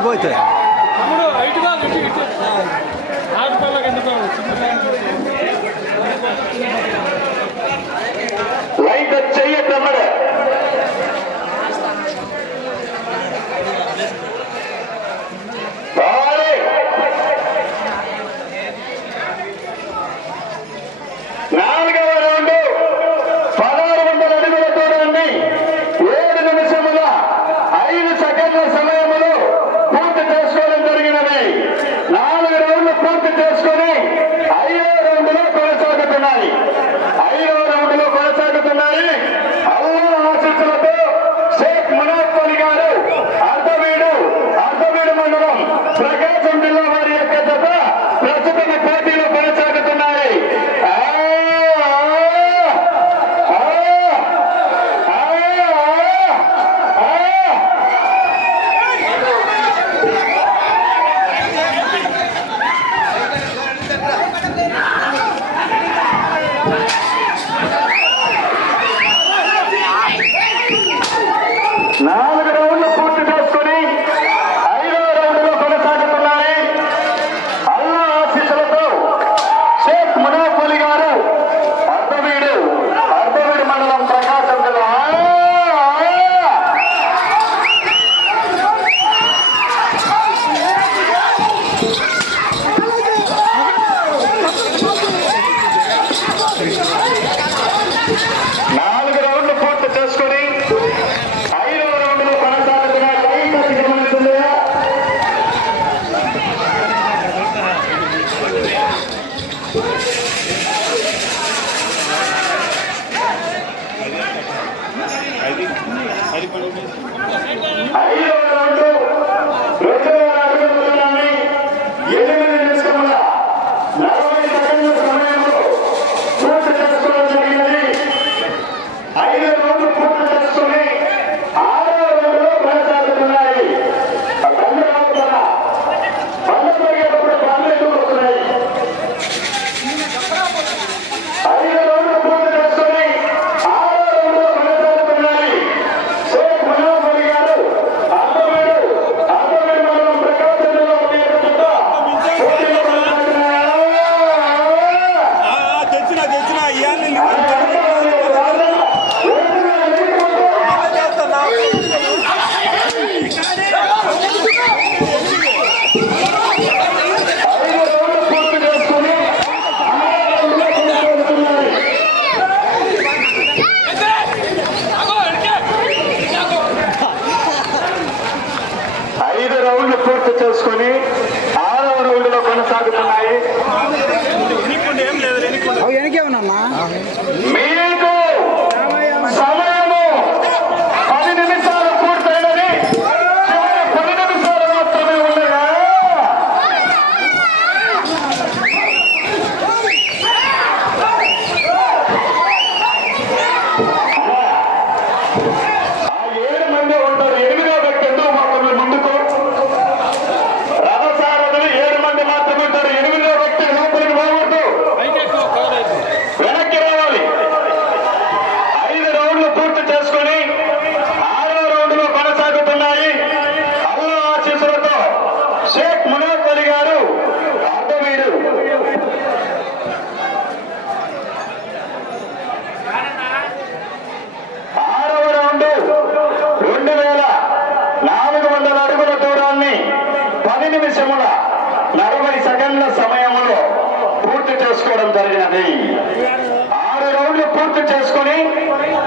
లేకుంటే ఆడపిల్లకి తమ్ముడు ఇటు ఎందుకు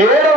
ಏಳು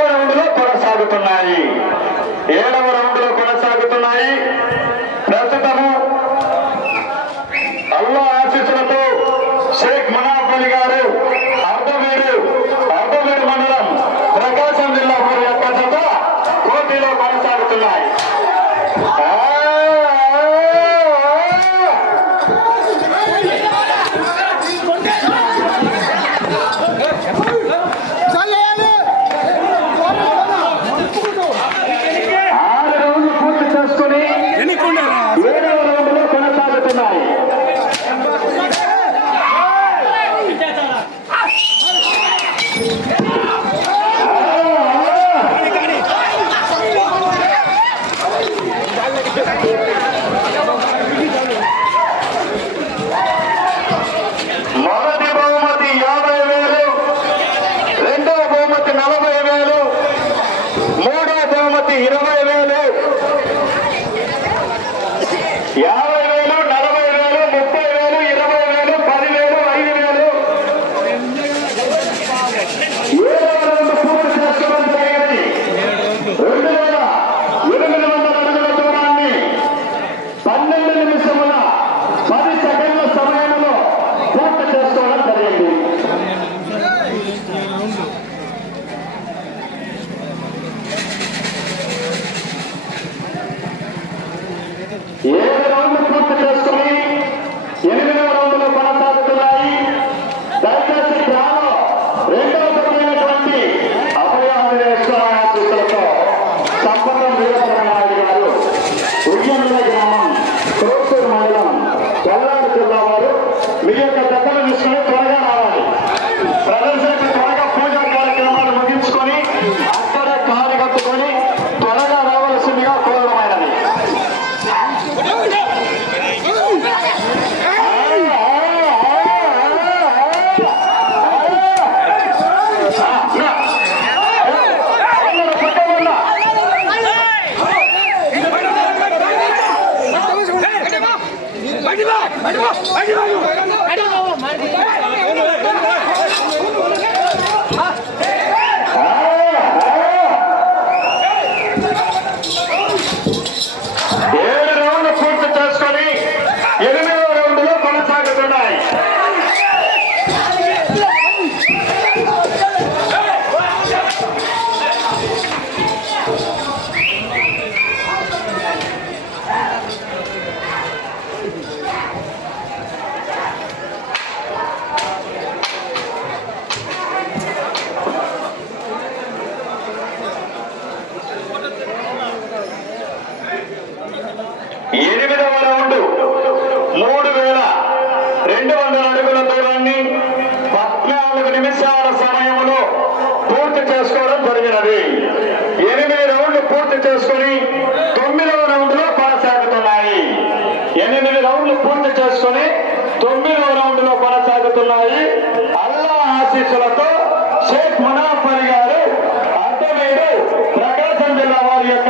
Yeah. ఉండాలని అల్లా ఆశీస్సులతో షేక్ మునాఫ్ గారు అడ్డవేడు ప్రకాశం జిల్లా వారి యొక్క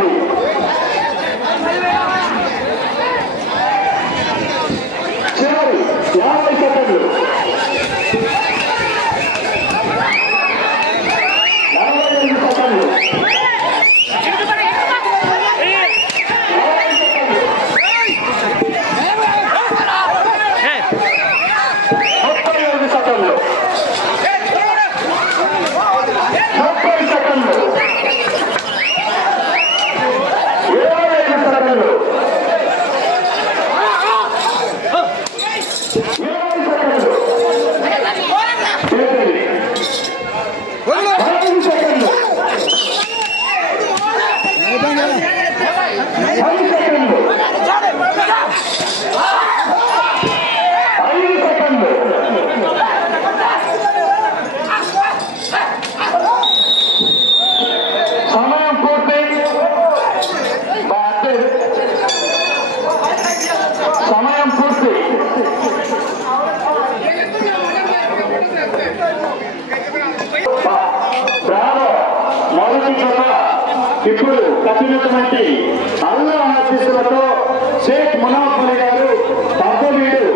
Livre. ఇప్పుడు కఠినటువంటి అల్లా ఆశీస్సులతో షేక్ మునాఫ్ అలీ గారు అబ్బమీడు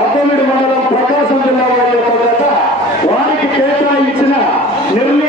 అబ్బమీడు మండలం ప్రకాశం జిల్లా వారి వారికి కేటాయించిన నిర్ణయం